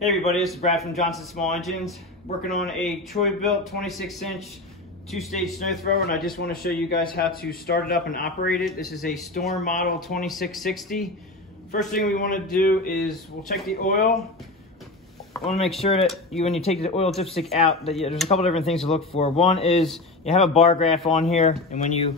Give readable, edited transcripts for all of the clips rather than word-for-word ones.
Hey everybody, this is Brad from Johnson Small Engines, working on a Troy-Bilt 26-inch two-stage snow thrower, and I just want to show you guys how to start it up and operate it. This is a Storm model 2660. First thing we want to do is we'll check the oil. I want to make sure that when you take the oil dipstick out, that there's a couple different things to look for. One is you have a bar graph on here, and when you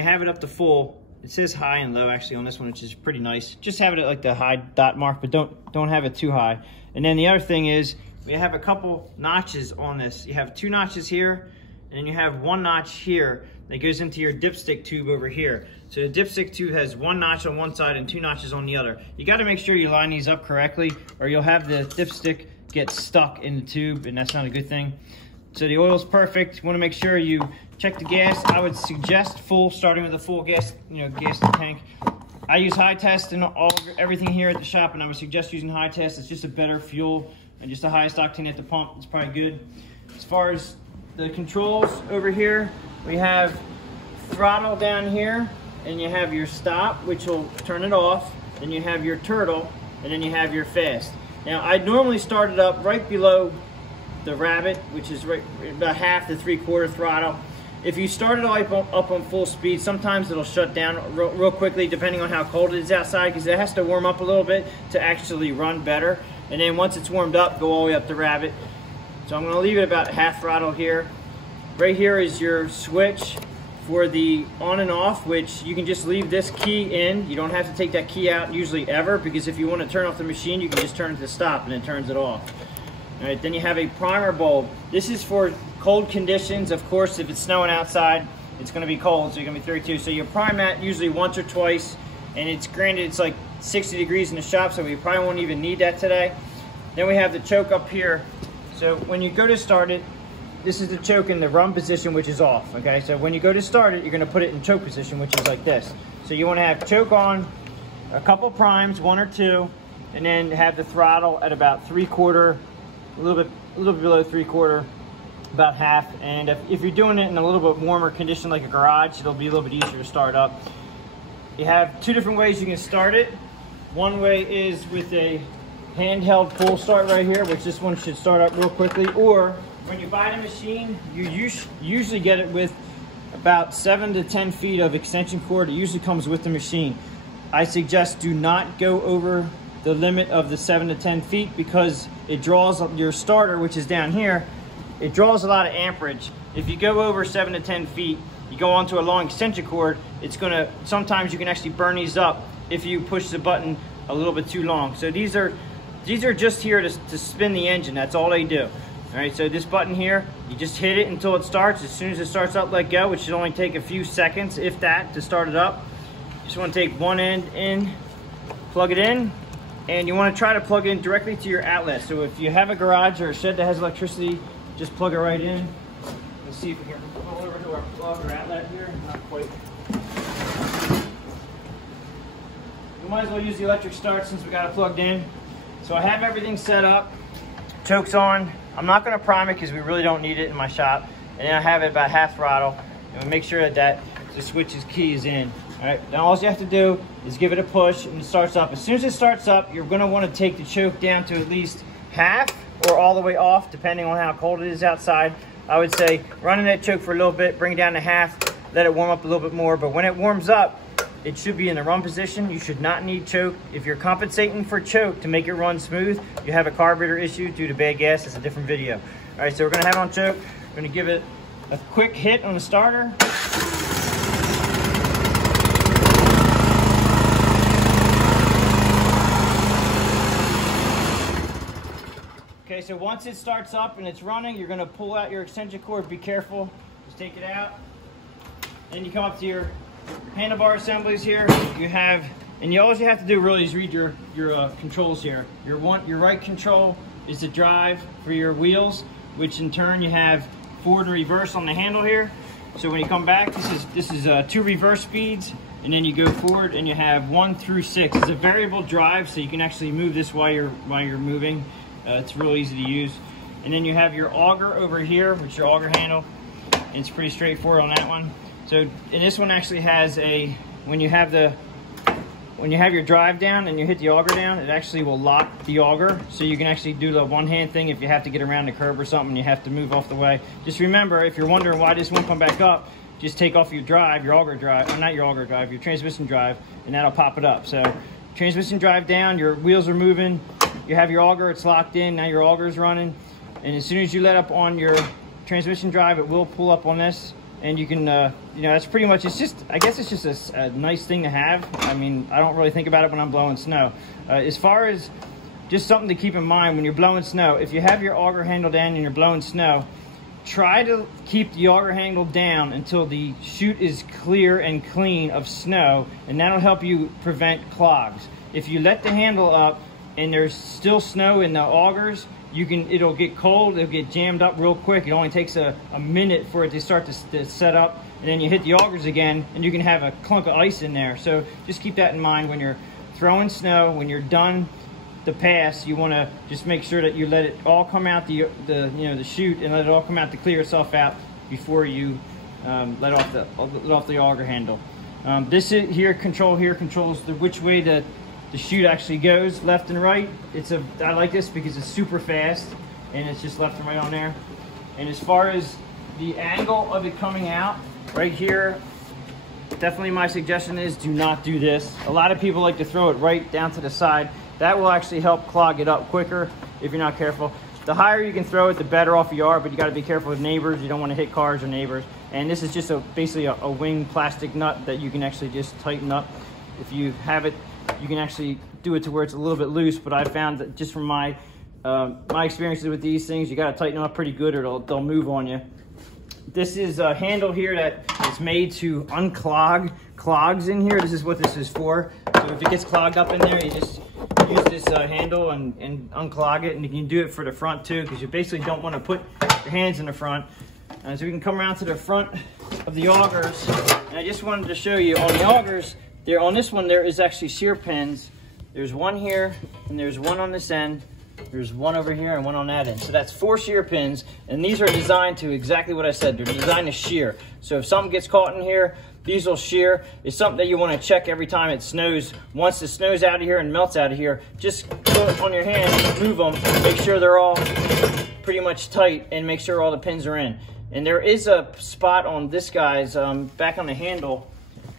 have it up to full, it says high and low actually on this one, which is pretty nice. Just have it at like the high dot mark, but don't have it too high. And then the other thing is we have a couple notches on this. You have two notches here, and then you have one notch here that goes into your dipstick tube over here. So the dipstick tube has one notch on one side and two notches on the other. You got to make sure you line these up correctly, or you'll have the dipstick get stuck in the tube, and that's not a good thing. So the oil's perfect. You want to make sure you check the gas. I would suggest full, starting with a full gas, gas tank. I use high test and everything here at the shop, and I would suggest using high test. It's just a better fuel and just the highest octane at the pump. It's probably good. As far as the controls over here, we have throttle down here, and you have your stop, which will turn it off. Then you have your turtle, and then you have your fast. Now, I normally start it up right below the rabbit, which is right about half to 3/4 throttle. If you start it up on full speed, sometimes it'll shut down real quickly depending on how cold it is outside, because it has to warm up a little bit to actually run better. And then once it's warmed up, go all the way up to rabbit. So I'm going to leave it about half throttle here. Right here is your switch for the on and off, which you can just leave this key in. You don't have to take that key out usually ever, because if you want to turn off the machine, you can just turn it to stop and it turns it off. All right, then you have a primer bulb. This is for cold conditions. Of course, if it's snowing outside, it's going to be cold, so you're going to be 32. So you prime that usually once or twice, and it's granted it's like 60 degrees in the shop, so we probably won't even need that today. Then we have the choke up here. So when you go to start it, this is the choke in the run position, which is off. Okay, so when you go to start it, you're going to put it in choke position, which is like this. So you want to have choke on, a couple primes, one or two, and then have the throttle at about 3/4. A little bit below 3/4, about half. And if you're doing it in a little bit warmer condition like a garage, it'll be a little bit easier to start up. You have two different ways you can start it. One way is with a handheld pull start right here, which this one should start up real quickly. Or when you buy the machine, you usually get it with about 7 to 10 feet of extension cord. It usually comes with the machine. I suggest do not go over the limit of the 7 to 10 feet, because it draws your starter, which is down here. It draws a lot of amperage. If you go over 7 to 10 feet, you go onto a long extension cord, sometimes you can actually burn these up if you push the button a little bit too long. So these are just here to spin the engine. That's all they do. All right, so this button here, you just hit it until it starts. As soon as it starts up, let go, which should only take a few seconds, if that, to start it up. Just want to take one end in, plug it in, and you want to try to plug it in directly to your outlet. So if you have a garage or a shed that has electricity, just plug it right in. Let's see if we can go over to our plug or outlet here. Not quite. We might as well use the electric start since we got it plugged in. So I have everything set up. Choke's on. I'm not going to prime it because we really don't need it in my shop. And then I have it about half throttle. And we make sure that the switch's key is in. All right, now all you have to do is give it a push and it starts up. As soon as it starts up, you're going to want to take the choke down to at least half or all the way off, depending on how cold it is outside. I would say running that choke for a little bit, bring it down to half, let it warm up a little bit more. But when it warms up, it should be in the run position. You should not need choke. If you're compensating for choke to make it run smooth, you have a carburetor issue due to bad gas. It's a different video. All right, so we're going to have it on choke. We're going to give it a quick hit on the starter. Okay, so once it starts up and it's running, you're going to pull out your extension cord. Be careful. Just take it out. Then you come up to your handlebar assemblies here. All you have to do really is read your controls here. Your right control is the drive for your wheels, which in turn you have forward and reverse on the handle here. So when you come back, this is 2 reverse speeds, and then you go forward and you have 1 through 6. It's a variable drive, so you can actually move this while you're moving. It's real easy to use. And then you have your auger over here, which is your auger handle. And it's pretty straightforward on that one. So, and this one actually has when you have the when you have your drive down and you hit the auger down, it actually will lock the auger, so you can actually do the one-hand thing if you have to get around the curb or something, you have to move off the way. Just remember, if you're wondering why this won't come back up, just take off your drive, your auger drive, or not your auger drive, your transmission drive, and that'll pop it up. So transmission drive down, your wheels are moving, you have your auger, it's locked in, now your auger is running, and as soon as you let up on your transmission drive, it will pull up on this, and you can, you know, that's pretty much, it's just, I guess it's just a nice thing to have. I mean, I don't really think about it when I'm blowing snow. As far as just something to keep in mind when you're blowing snow, if you have your auger handle down and you're blowing snow, try to keep the auger handle down until the chute is clear and clean of snow, and that'll help you prevent clogs. If you let the handle up and there's still snow in the augers, it'll get cold, it'll get jammed up real quick. It only takes a minute for it to start to set up, and then you hit the augers again and you can have a clunk of ice in there. So just keep that in mind when you're throwing snow. When you're done the pass, you want to just make sure that you let it all come out the chute, and let it all come out to clear itself out before you let off the auger handle. This control here controls which way the chute actually goes, left and right. I like this because it's super fast and it's just left and right on there. And as far as the angle of it coming out, right here, definitely my suggestion is do not do this. A lot of people like to throw it right down to the side. That will actually help clog it up quicker if you're not careful. The higher you can throw it, the better off you are, but you got to be careful with neighbors. You don't want to hit cars or neighbors. And this is just basically a wing plastic nut that you can actually just tighten up. If you have it, you can actually do it to where it's a little bit loose, but I found that just from my experiences with these things, you got to tighten them up pretty good or they'll move on you. This is a handle here that is made to unclog clogs in here. This is what this is for. So if it gets clogged up in there, you just use this handle and unclog it, and you can do it for the front too, because you basically don't want to put your hands in the front. So we can come around to the front of the augers, and I just wanted to show you on the augers, on this one there is actually shear pins. There's one here, and there's one on this end. There's one over here and one on that end. So that's 4 shear pins, and these are designed to exactly what I said. They're designed to shear. So if something gets caught in here, these will shear. It's something that you want to check every time it snows. Once it snows out of here and melts out of here, just put it on your hand, move them, make sure they're all pretty much tight, and make sure all the pins are in. And there is a spot on this guy's back on the handle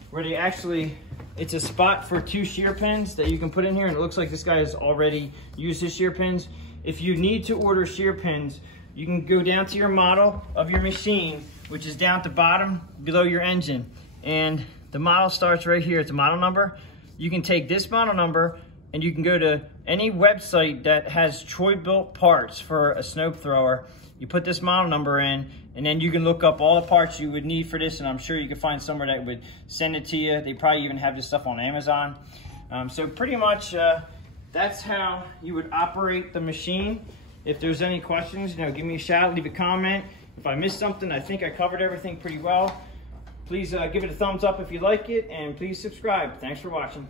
where they actually, it's a spot for 2 shear pins that you can put in here, and it looks like this guy has already used his shear pins. If you need to order shear pins, you can go down to your model of your machine, which is down at the bottom below your engine. And the model starts right here. It's a model number. You can take this model number and you can go to any website that has Troy-Bilt parts for a snow thrower. You put this model number in, and then you can look up all the parts you would need for this, and I'm sure you can find somewhere that would send it to you. They probably even have this stuff on Amazon. So pretty much that's how you would operate the machine. If there's any questions, give me a shout, leave a comment. If I missed something, I think I covered everything pretty well. Please give it a thumbs up if you like it, and please subscribe. Thanks for watching.